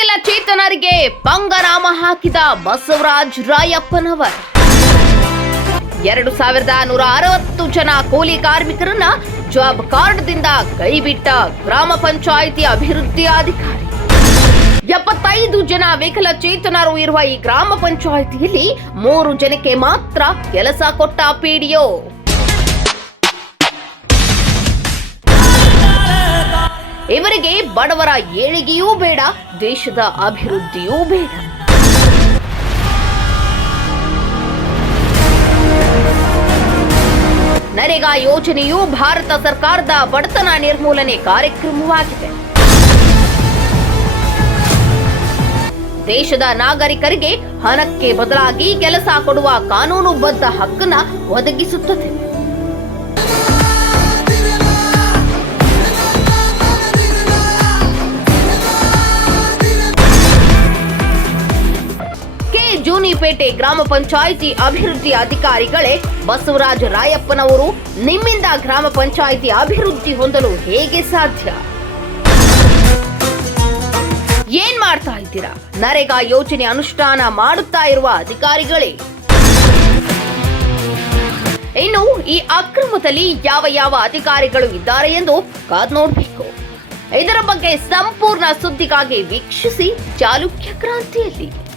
ವಿಕಲಚೇತನರಿಗೆ ಪಂಗನಾಮ ಹಾಕಿದ ಬಸವರಾಜ್ ರಾಯಪ್ಪನವರ್. ಎರಡು ಸಾವಿರದ ನೂರ ಅರವತ್ತು ಜನ ಕೂಲಿ ಕಾರ್ಮಿಕರನ್ನ ಜಾಬ್ ಕಾರ್ಡ್ದಿಂದ ಕೈಬಿಟ್ಟ ಗ್ರಾಮ ಪಂಚಾಯಿತಿ ಅಭಿವೃದ್ಧಿ ಅಧಿಕಾರಿ. ಎಪ್ಪತ್ತೈದು ಜನ ವಿಕಲಚೇತನರು ಇರುವ ಈ ಗ್ರಾಮ ಪಂಚಾಯಿತಿಯಲ್ಲಿ ಮೂರು ಜನಕ್ಕೆ ಮಾತ್ರ ಕೆಲಸ ಕೊಟ್ಟ ಪಿಡಿಒ ಇವರಿಗೆ ಬಡವರ ಏಳಿಗೆಯೂ ಬೇಡ, ದೇಶದ ಅಭಿವೃದ್ಧಿಯೂ ಬೇಡ. ನರೇಗಾ ಯೋಜನೆಯು ಭಾರತ ಸರ್ಕಾರದ ಬಡತನ ನಿರ್ಮೂಲನೆ ಕಾರ್ಯಕ್ರಮವಾಗಿದೆ. ದೇಶದ ನಾಗರಿಕರಿಗೆ ಹಣಕ್ಕೆ ಬದಲಾಗಿ ಕೆಲಸ ಕೊಡುವ ಕಾನೂನುಬದ್ಧ ಹಕ್ಕನ್ನ ಒದಗಿಸುತ್ತದೆ. ಜೂನಿಪೇಟೆ ಗ್ರಾಮ ಪಂಚಾಯಿತಿ ಅಭಿವೃದ್ಧಿ ಅಧಿಕಾರಿಗಳೇ ಬಸವರಾಜ ರಾಯಪ್ಪನವರು ನಿಮ್ಮಿಂದ ಗ್ರಾಮ ಪಂಚಾಯಿತಿ ಅಭಿವೃದ್ಧಿ ಹೊಂದಲು ಹೇಗೆ ಸಾಧ್ಯ? ಏನ್ ಮಾಡ್ತಾ ಇದ್ದೀರಾ? ನರೇಗಾ ಯೋಜನೆ ಅನುಷ್ಠಾನ ಮಾಡುತ್ತಾ ಇರುವ ಅಧಿಕಾರಿಗಳೇ. ಇನ್ನು ಈ ಅಕ್ರಮದಲ್ಲಿ ಯಾವ ಯಾವ ಅಧಿಕಾರಿಗಳು ಇದ್ದಾರೆ ಎಂದು ಕಾದ್ ನೋಡಬೇಕು. ಇದರ ಬಗ್ಗೆ ಸಂಪೂರ್ಣ ಸುದ್ದಿಗಾಗಿ ವೀಕ್ಷಿಸಿ ಚಾಲುಕ್ಯ ಕ್ರಾಂತಿಯಲ್ಲಿ.